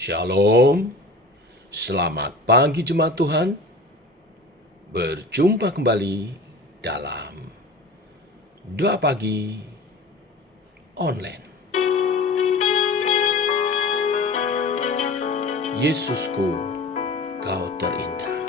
Shalom, selamat pagi jemaat Tuhan. Berjumpa kembali dalam Doa Pagi Online. Yesusku, Kau terindah.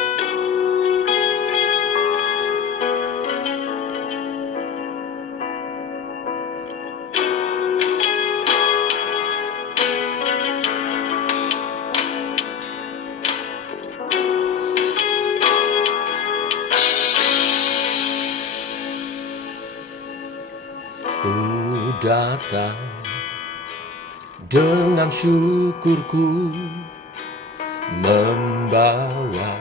Ku datang dengan syukurku, membawa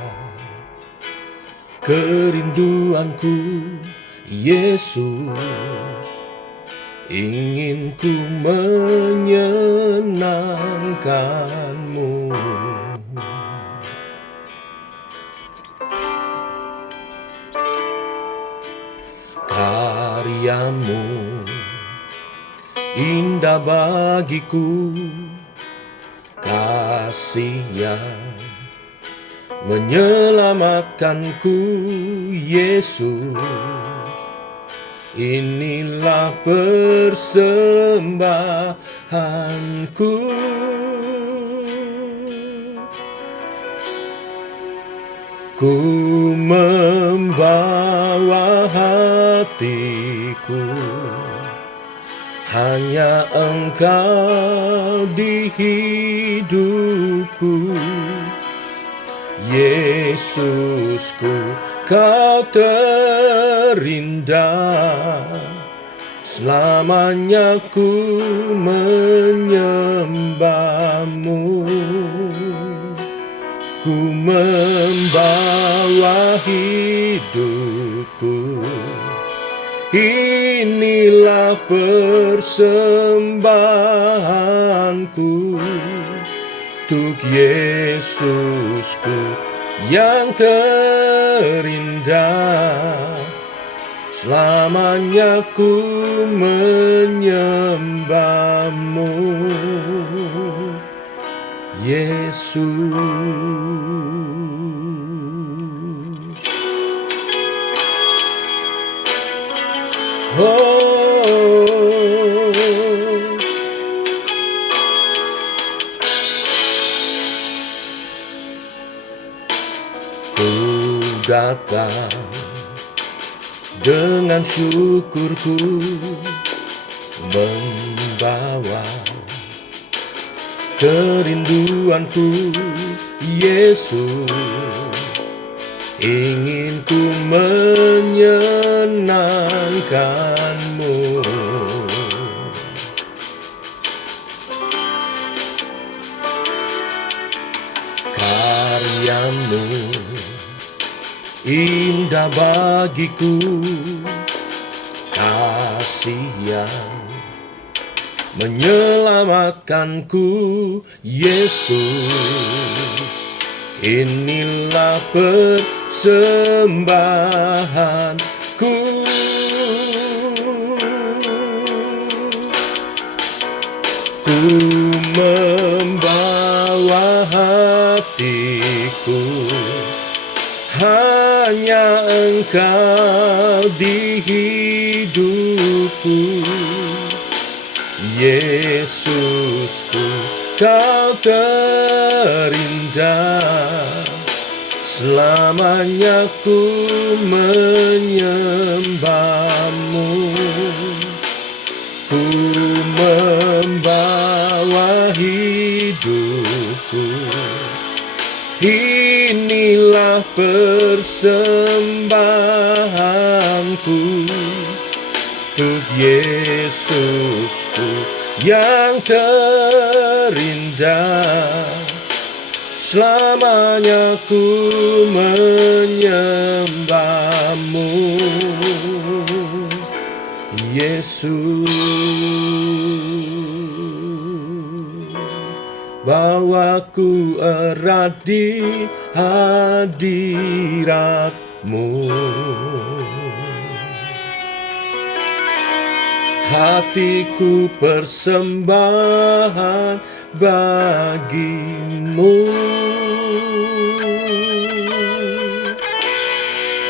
kerinduanku. Yesus, ingin ku menyenangkanmu. Karyamu indah bagiku, kasih yang menyelamatkanku. Yesus, inilah persembahanku. Ku membawa hatiku, hanya Engkau di hidupku. Yesusku, Kau terindah, selamanya ku menyembahmu. Ku membawa hidupku, inilah persembahanku untuk Yesusku yang terindah, selamanya ku menyembahmu. Yesus. Ku datang dengan syukurku, membawa kerinduanku. Yesus, ingin ku menyenangkanmu. Karyamu indah bagiku, kasih yang menyelamatkanku. Yesus, inilah persembahanku. Ku membawa hatiku, hanya Engkau di hidupku. Yesusku, Kau terindah, selamanya ku menyembahmu. Ku membawa hidupku, inilah persembahanku untuk Yesusku yang terindah, selamanya ku menyembahmu. Yesus, bawaku erat di hadirat-Mu. Hatiku persembahan bagimu.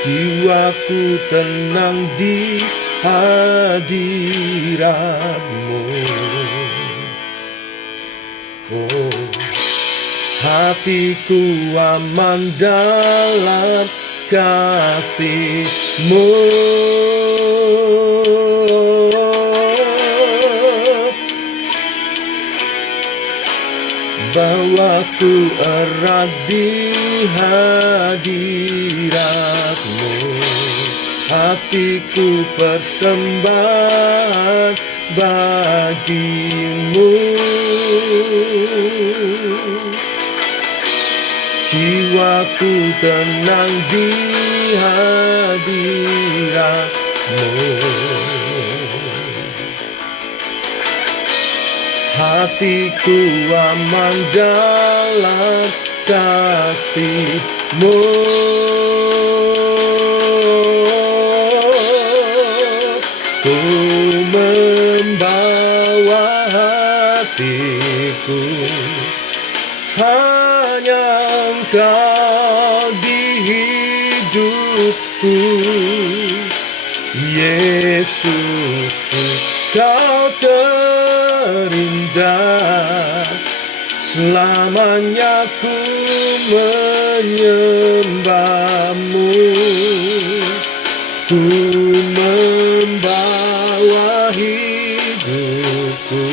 Jiwaku tenang di hadirat-Mu. Oh, hatiku aman dalam kasih-Mu. Bawaku erat di hadirat-Mu. Hatiku persembahan bagimu. Jiwaku tenang di hadirat-Mu. Hatiku aman dalam kasih-Mu. Ku membawa hatiku, hanya Engkau di hidupku. Yesusku, Kau terindah, selamanya ku menyembah-Mu. Ku membawa hidupku,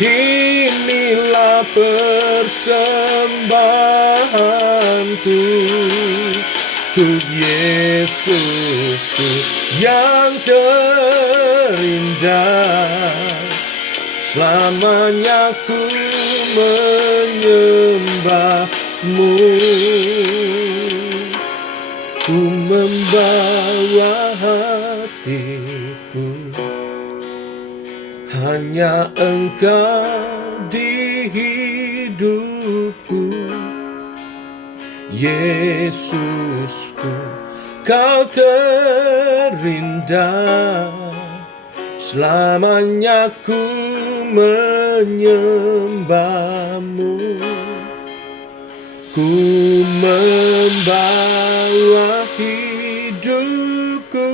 inilah persembahanku untuk Yesusku yang terindah. Selamanya ku menyembah-Mu. Ku membawa hatiku, hanya Engkau di hidupku. Yesusku, Kau terindah, selamanya ku menyembah-Mu. Ku membawa hidupku,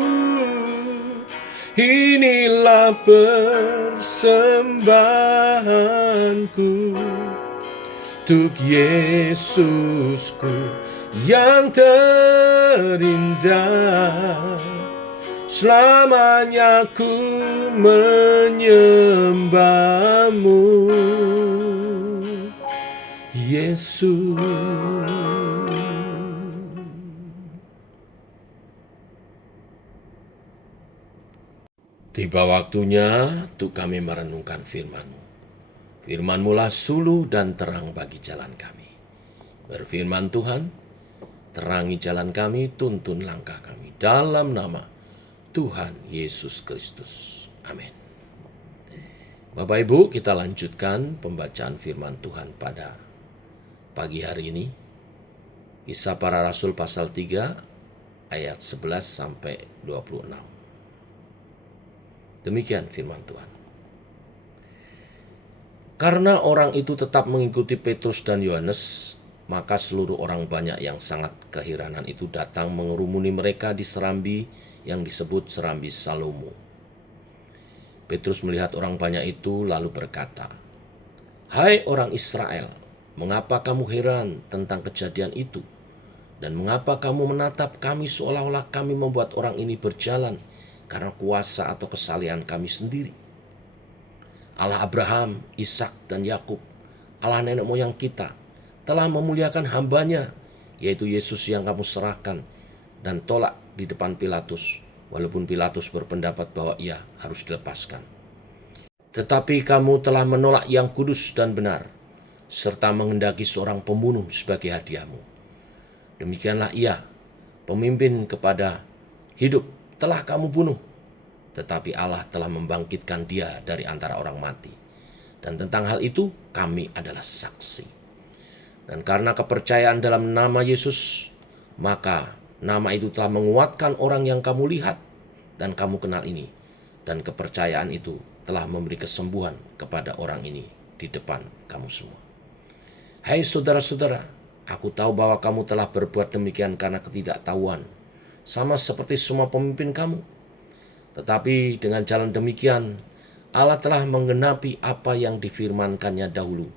inilah persembahanku untuk Yesusku yang terindah. Selamanya ku menyembah-Mu, Yesus. Tiba waktunya untuk kami merenungkan firman-Mu. Firman-Mu lah suluh dan terang bagi jalan kami. Berfirman Tuhan, terangi jalan kami, tuntun langkah kami. Dalam nama Tuhan Yesus Kristus. Amin. Bapak Ibu, kita lanjutkan pembacaan firman Tuhan pada pagi hari ini. Kisah Para Rasul pasal 3 ayat 11 sampai 26. Demikian firman Tuhan. Karena orang itu tetap mengikuti Petrus dan Yohanes, maka seluruh orang banyak yang sangat keheranan itu datang mengerumuni mereka di serambi yang disebut serambi Salomo. Petrus melihat orang banyak itu lalu berkata, "Hai orang Israel, mengapa kamu heran tentang kejadian itu? Dan mengapa kamu menatap kami seolah-olah kami membuat orang ini berjalan karena kuasa atau kesalehan kami sendiri? Allah Abraham, Ishak, dan Yakub, Allah nenek moyang kita, telah memuliakan hambanya, yaitu Yesus yang kamu serahkan dan tolak di depan Pilatus, walaupun Pilatus berpendapat bahwa ia harus dilepaskan. Tetapi kamu telah menolak yang kudus dan benar, serta menghendaki seorang pembunuh sebagai hadiahmu. Demikianlah ia, pemimpin kepada hidup, telah kamu bunuh. Tetapi Allah telah membangkitkan dia dari antara orang mati. Dan tentang hal itu kami adalah saksi. Dan karena kepercayaan dalam nama Yesus, maka nama itu telah menguatkan orang yang kamu lihat dan kamu kenal ini. Dan kepercayaan itu telah memberi kesembuhan kepada orang ini. di depan kamu semua. Hai saudara-saudara, aku tahu bahwa kamu telah berbuat demikian karena ketidaktahuan, sama seperti semua pemimpin kamu. Tetapi dengan jalan demikian, Allah telah menggenapi apa yang difirmankannya dahulu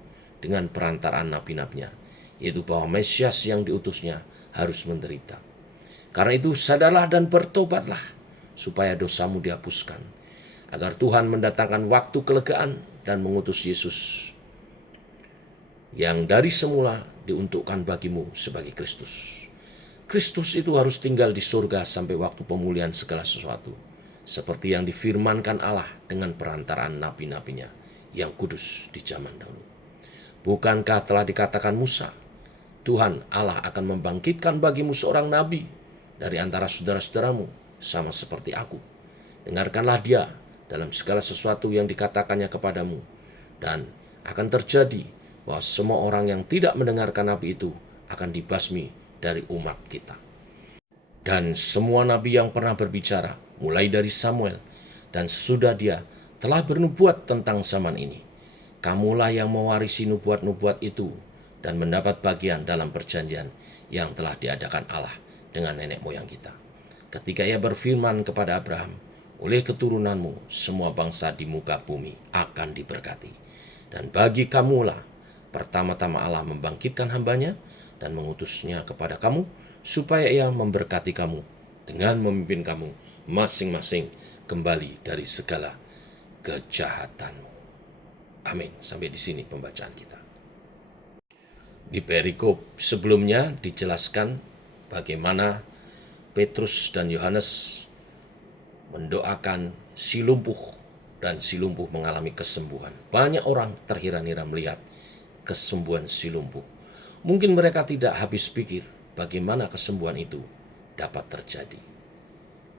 dengan perantaraan nabi-nabinya, yaitu bahwa Mesias yang diutusnya harus menderita. Karena itu sadarlah dan bertobatlah, supaya dosamu dihapuskan, agar Tuhan mendatangkan waktu kelegaan dan mengutus Yesus yang dari semula diuntukkan bagimu sebagai Kristus. Kristus itu harus tinggal di surga sampai waktu pemulihan segala sesuatu, seperti yang difirmankan Allah dengan perantaraan nabi-nabinya yang kudus di zaman dahulu. Bukankah telah dikatakan Musa, Tuhan Allah akan membangkitkan bagimu seorang nabi dari antara saudara-saudaramu, sama seperti aku. Dengarkanlah dia dalam segala sesuatu yang dikatakannya kepadamu, dan akan terjadi bahwa semua orang yang tidak mendengarkan nabi itu akan dibasmi dari umat kita. Dan semua nabi yang pernah berbicara, mulai dari Samuel dan sesudah dia, telah bernubuat tentang zaman ini. Kamulah yang mewarisi nubuat-nubuat itu dan mendapat bagian dalam perjanjian yang telah diadakan Allah dengan nenek moyang kita. Ketika ia berfirman kepada Abraham, oleh keturunanmu semua bangsa di muka bumi akan diberkati. Dan bagi kamulah pertama-tama Allah membangkitkan hambanya dan mengutusnya kepada kamu, supaya ia memberkati kamu dengan memimpin kamu masing-masing kembali dari segala kejahatanmu. Amin. Sampai di sini pembacaan kita. Di perikop sebelumnya dijelaskan bagaimana Petrus dan Yohanes mendoakan si lumpuh dan si lumpuh mengalami kesembuhan. Banyak orang terheran-heran melihat kesembuhan si lumpuh. Mungkin mereka tidak habis pikir bagaimana kesembuhan itu dapat terjadi.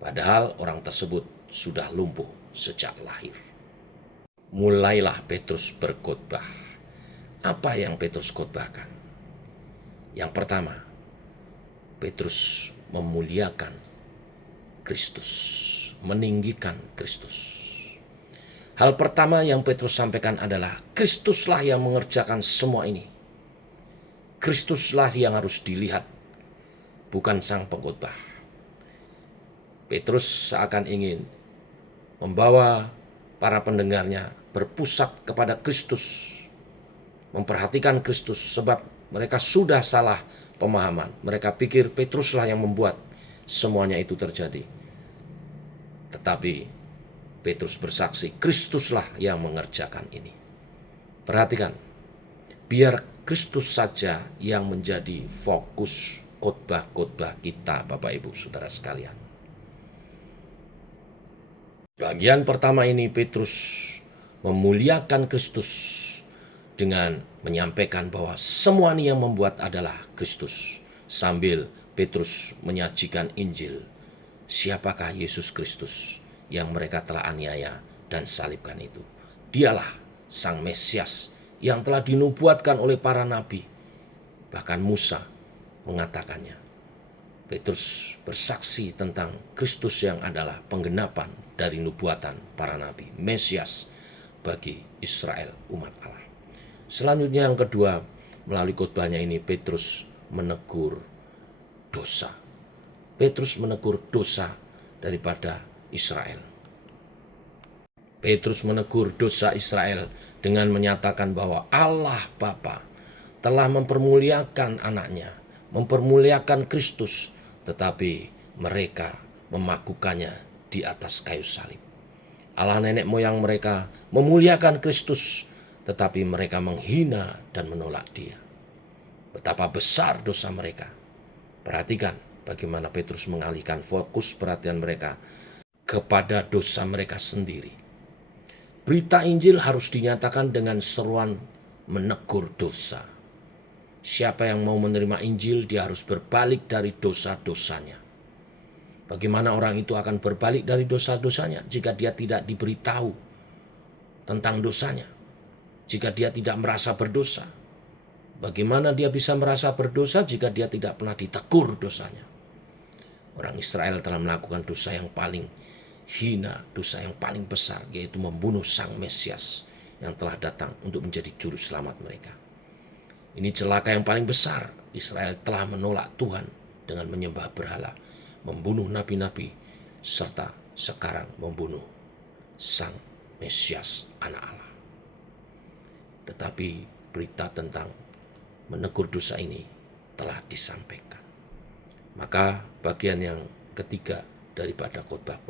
Padahal orang tersebut sudah lumpuh sejak lahir. Mulailah Petrus berkhotbah. Apa yang Petrus khotbahkan? Yang pertama, Petrus memuliakan Kristus, meninggikan Kristus. Hal pertama yang Petrus sampaikan adalah Kristuslah yang mengerjakan semua ini. Kristuslah yang harus dilihat, bukan sang pengkhotbah. Petrus seakan ingin membawa para pendengarnya berpusat kepada Kristus, memperhatikan Kristus, sebab mereka sudah salah pemahaman. Mereka pikir Petruslah yang membuat semuanya itu terjadi. Tetapi Petrus bersaksi, Kristuslah yang mengerjakan ini. Perhatikan, biar Kristus saja yang menjadi fokus khotbah-khotbah kita, Bapak Ibu Saudara sekalian. Bagian pertama ini Petrus memuliakan Kristus dengan menyampaikan bahwa semua ini yang membuat adalah Kristus. Sambil Petrus menyajikan Injil, siapakah Yesus Kristus yang mereka telah aniaya dan salibkan itu. Dialah Sang Mesias yang telah dinubuatkan oleh para nabi. Bahkan Musa mengatakannya. Petrus bersaksi tentang Kristus yang adalah penggenapan dari nubuatan para nabi, Mesias bagi Israel umat Allah. Selanjutnya yang kedua, melalui khotbahnya ini Petrus menegur dosa. Petrus menegur dosa daripada Israel. Petrus menegur dosa Israel dengan menyatakan bahwa Allah Bapa telah mempermuliakan anaknya, mempermuliakan Kristus, tetapi mereka memakukannya di atas kayu salib. Allah nenek moyang mereka memuliakan Kristus, tetapi mereka menghina dan menolak Dia. Betapa besar dosa mereka. Perhatikan bagaimana Petrus mengalihkan fokus perhatian mereka kepada dosa mereka sendiri. Berita Injil harus dinyatakan dengan seruan menegur dosa. Siapa yang mau menerima Injil, dia harus berbalik dari dosa-dosanya. Bagaimana orang itu akan berbalik dari dosa-dosanya jika dia tidak diberitahu tentang dosanya? Jika dia tidak merasa berdosa? Bagaimana dia bisa merasa berdosa jika dia tidak pernah ditegur dosanya? Orang Israel telah melakukan dosa yang paling hina, dosa yang paling besar, yaitu membunuh Sang Mesias yang telah datang untuk menjadi juru selamat mereka. Ini celaka yang paling besar. Israel telah menolak Tuhan dengan menyembah berhala, membunuh nabi-nabi, serta sekarang membunuh Sang Mesias, Anak Allah. Tetapi berita tentang menegur dosa ini telah disampaikan. Maka bagian yang ketiga daripada khotbah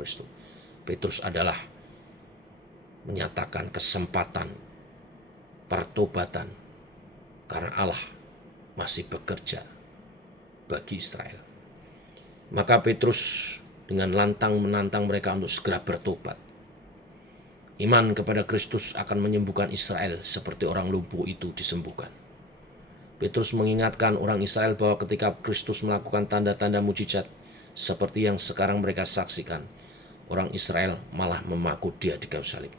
Petrus adalah menyatakan kesempatan pertobatan karena Allah masih bekerja bagi Israel. Maka Petrus dengan lantang menantang mereka untuk segera bertobat. Iman kepada Kristus akan menyembuhkan Israel seperti orang lumpuh itu disembuhkan. Petrus mengingatkan orang Israel bahwa ketika Kristus melakukan tanda-tanda mujizat seperti yang sekarang mereka saksikan, orang Israel malah memaku dia di kayu salib.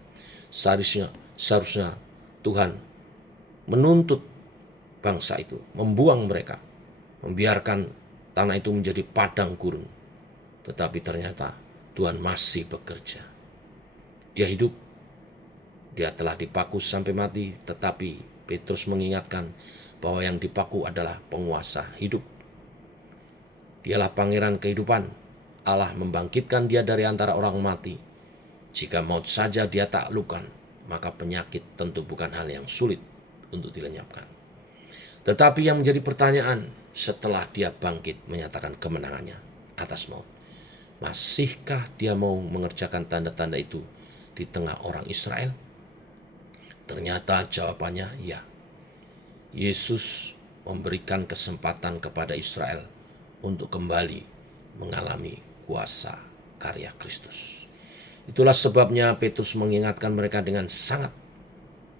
Seharusnya Tuhan menuntut bangsa itu, membuang mereka, membiarkan tanah itu menjadi padang gurun. Tetapi ternyata Tuhan masih bekerja. Dia hidup, dia telah dipaku sampai mati, tetapi Petrus mengingatkan bahwa yang dipaku adalah penguasa hidup. Dialah pangeran kehidupan. Allah membangkitkan dia dari antara orang mati. Jika maut saja dia taklukkan, maka penyakit tentu bukan hal yang sulit untuk dilenyapkan. Tetapi yang menjadi pertanyaan setelah dia bangkit menyatakan kemenangannya atas maut, masihkah dia mau mengerjakan tanda-tanda itu di tengah orang Israel? Ternyata jawabannya ya. Yesus memberikan kesempatan kepada Israel untuk kembali mengalami kuasa karya Kristus. Itulah sebabnya Petrus mengingatkan mereka dengan sangat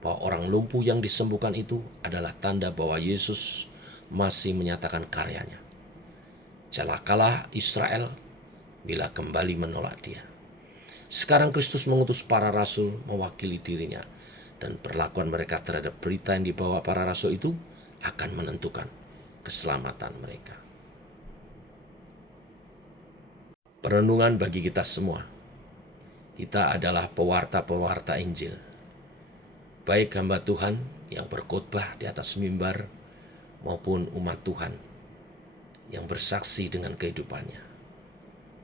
bahwa orang lumpuh yang disembuhkan itu adalah tanda bahwa Yesus masih menyatakan karyanya. Celakalah Israel bila kembali menolak dia. Sekarang Kristus mengutus para rasul mewakili dirinya, dan perlakuan mereka terhadap berita yang dibawa para rasul itu akan menentukan keselamatan mereka. Perenungan bagi kita semua. Kita adalah pewarta-pewarta Injil. Baik hamba Tuhan yang berkhotbah di atas mimbar maupun umat Tuhan yang bersaksi dengan kehidupannya.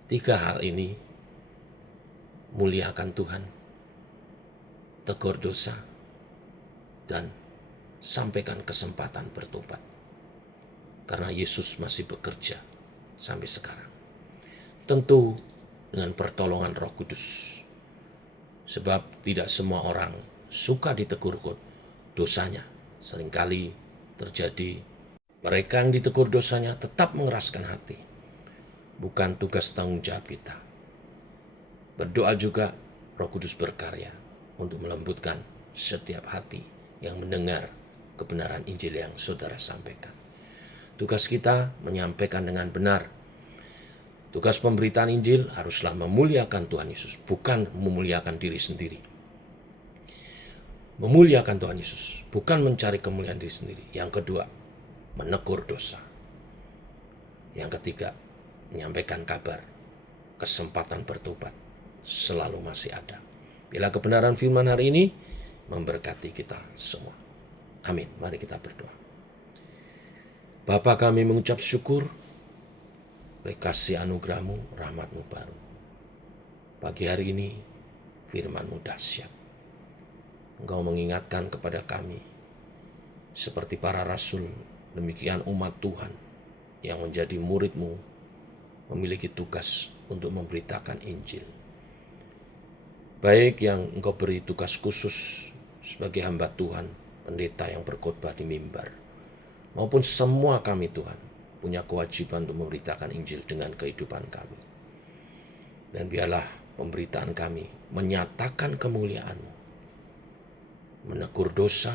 3 hal ini: muliakan Tuhan, tegur dosa, dan sampaikan kesempatan bertobat. Karena Yesus masih bekerja sampai sekarang. Tentu dengan pertolongan Roh Kudus. Sebab tidak semua orang suka ditegur dosanya. Seringkali terjadi mereka yang ditegur dosanya tetap mengeraskan hati. Bukan tugas tanggung jawab kita. Berdoa juga Roh Kudus berkarya untuk melembutkan setiap hati yang mendengar kebenaran Injil yang saudara sampaikan. Tugas kita menyampaikan dengan benar. Tugas pemberitaan Injil haruslah memuliakan Tuhan Yesus, bukan memuliakan diri sendiri. Memuliakan Tuhan Yesus, bukan mencari kemuliaan diri sendiri. Yang kedua, menegur dosa. Yang ketiga, menyampaikan kabar, kesempatan bertobat selalu masih ada. Bila kebenaran firman hari ini memberkati kita semua. Amin. Mari kita berdoa. Bapa, kami mengucap syukur oleh kasih anugerah-Mu, rahmat-Mu baru. Pagi hari ini firman-Mu dahsyat. Engkau mengingatkan kepada kami, seperti para rasul, demikian umat Tuhan yang menjadi murid-Mu memiliki tugas untuk memberitakan Injil. Baik yang Engkau beri tugas khusus sebagai hamba Tuhan, pendeta yang berkhotbah di mimbar, maupun semua kami Tuhan punya kewajiban untuk memberitakan Injil dengan kehidupan kami. Dan biarlah pemberitaan kami menyatakan kemuliaan-Mu, menegur dosa,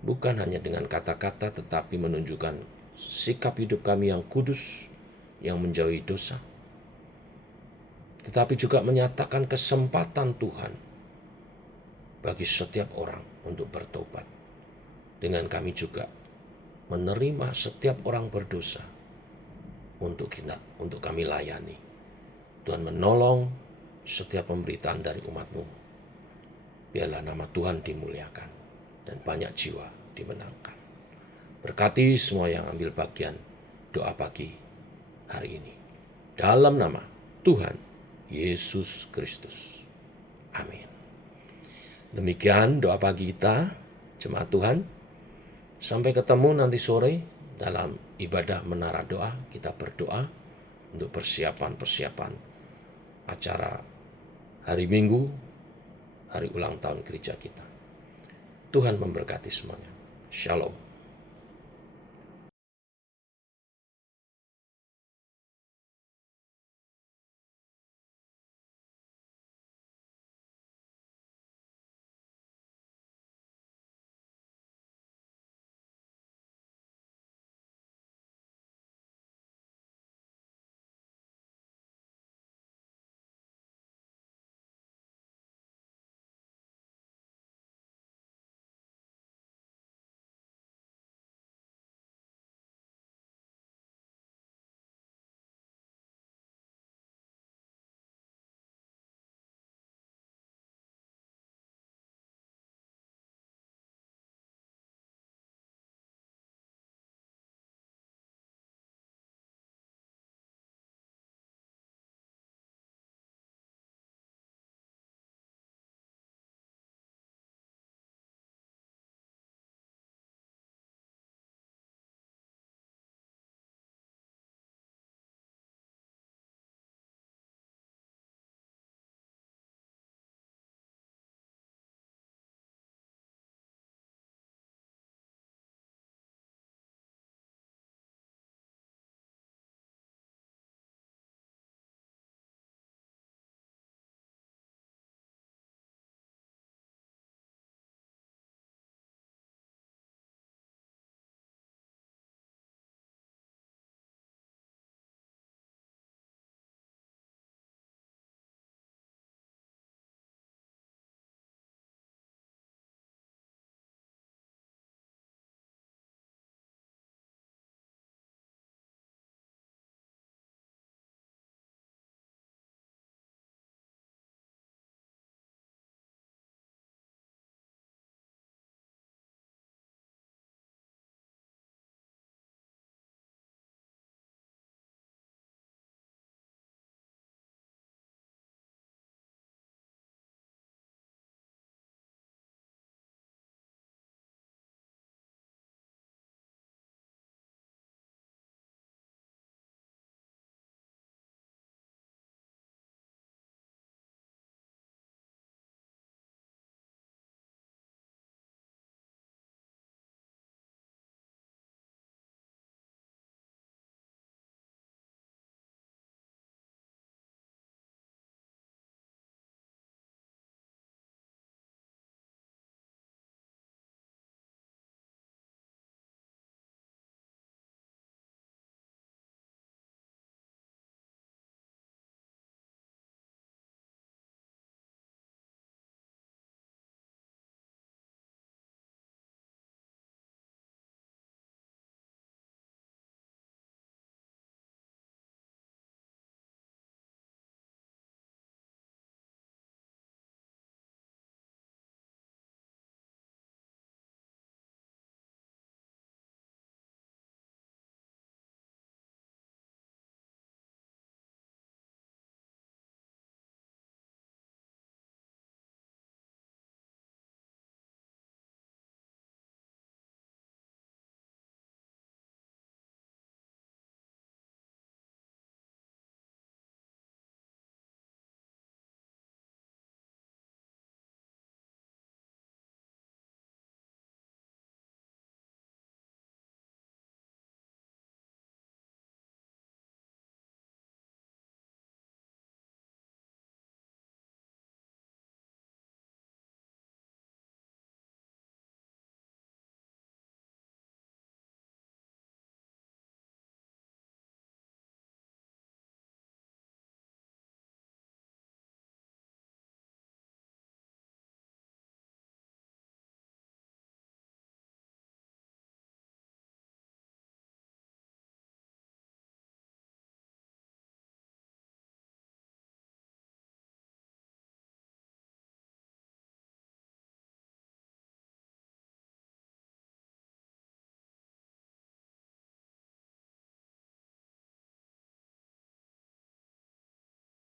bukan hanya dengan kata-kata, tetapi menunjukkan sikap hidup kami yang kudus, yang menjauhi dosa. Tetapi juga menyatakan kesempatan Tuhan bagi setiap orang untuk bertobat. Dengan kami juga menerima setiap orang berdosa untuk kami layani. Tuhan menolong setiap pemberitaan dari umat-Mu. biarlah nama Tuhan dimuliakan dan banyak jiwa dimenangkan. Berkati semua yang ambil bagian doa pagi hari ini. Dalam nama Tuhan Yesus Kristus. Amin. Demikian doa pagi kita, jemaat Tuhan. Sampai ketemu nanti sore dalam ibadah menara doa. Kita berdoa untuk persiapan acara hari Minggu, hari ulang tahun gereja kita. Tuhan memberkati semuanya. Shalom.